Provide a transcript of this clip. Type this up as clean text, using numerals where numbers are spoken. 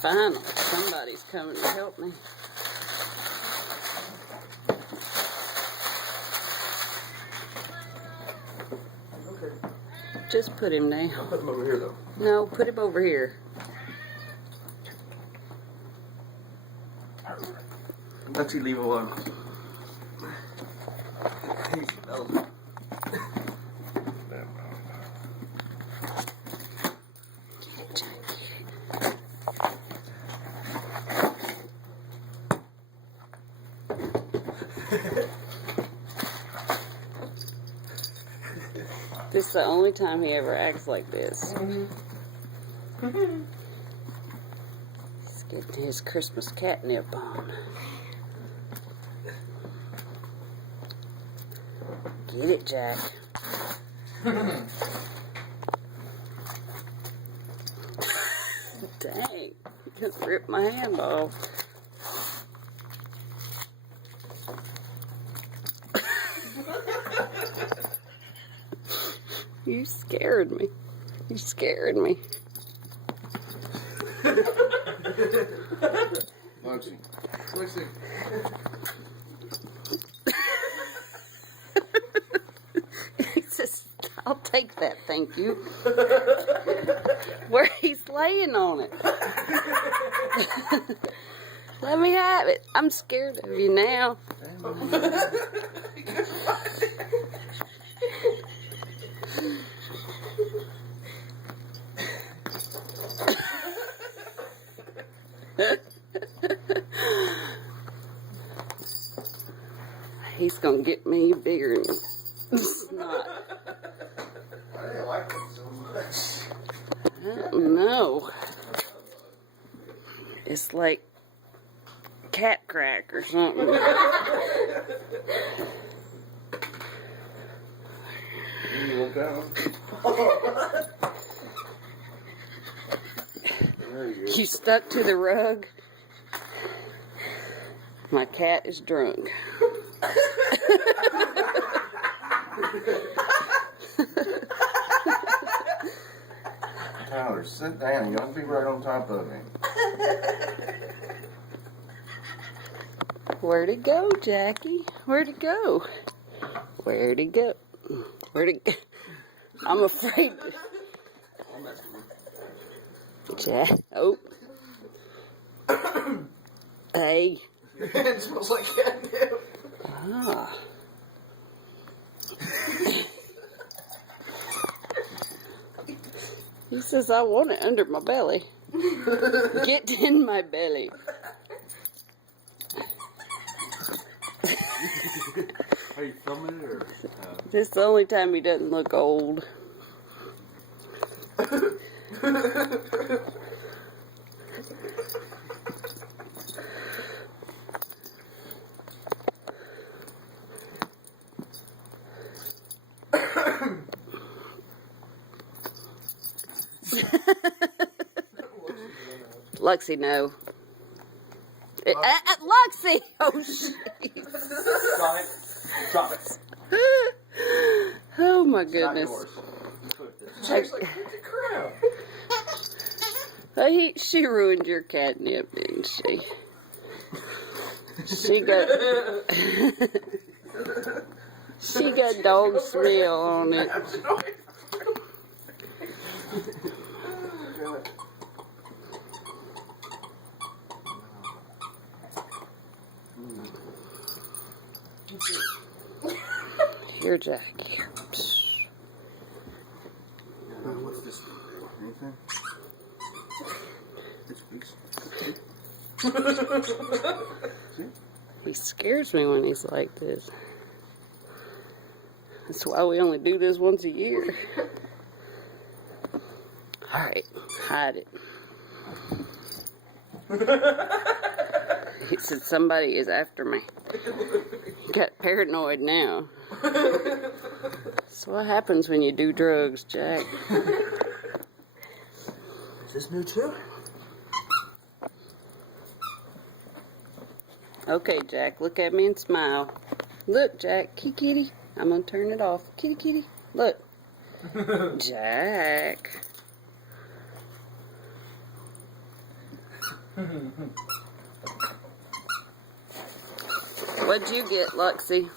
Finally, somebody's coming to help me. Okay. Just put him down. I'll put him over here, though. No, put him over here. Let you leave alone. This is the only time he ever acts like this. He's getting his Christmas catnip on. Get it, Jack. Dang, he just ripped my hand off. You scared me. You scared me. Luxie. Luxie. He says, I'll take that, thank you. Where he's laying on it. Let me have it. I'm scared of you now. He's gonna get me bigger than snot. I didn't like him so much. I don't know. It's like cat crack or something. You look down. There you go. You stuck to the rug. My cat is drunk. Tyler, sit down. You don't be right on top of me. Where'd it go, Jackie? Where'd it go? Where'd it go? Where'd it go? I'm afraid. Jack. Oh. Hey. It smells like catnip. Ah. He says, I want it under my belly. Get in my belly. Are you filming it or? This is the only time he doesn't look old. Luxie, no. Luxie! Oh, jeez. Drop it. Drop it. Oh, my goodness. She's like, crap. She ruined your catnip, didn't she? She got... she got dog smell on it. Here, Jack. Here. What's this? Anything? This piece? He scares me when he's like this. That's why we only do this once a year. Alright, hide it. He said somebody is after me. He got paranoid now. That's what happens when you do drugs, Jack. Is this new too? Okay, Jack, look at me and smile. Look, Jack, kitty. I'm gonna turn it off. Kitty. Look. Jack. What'd you get, Luxie?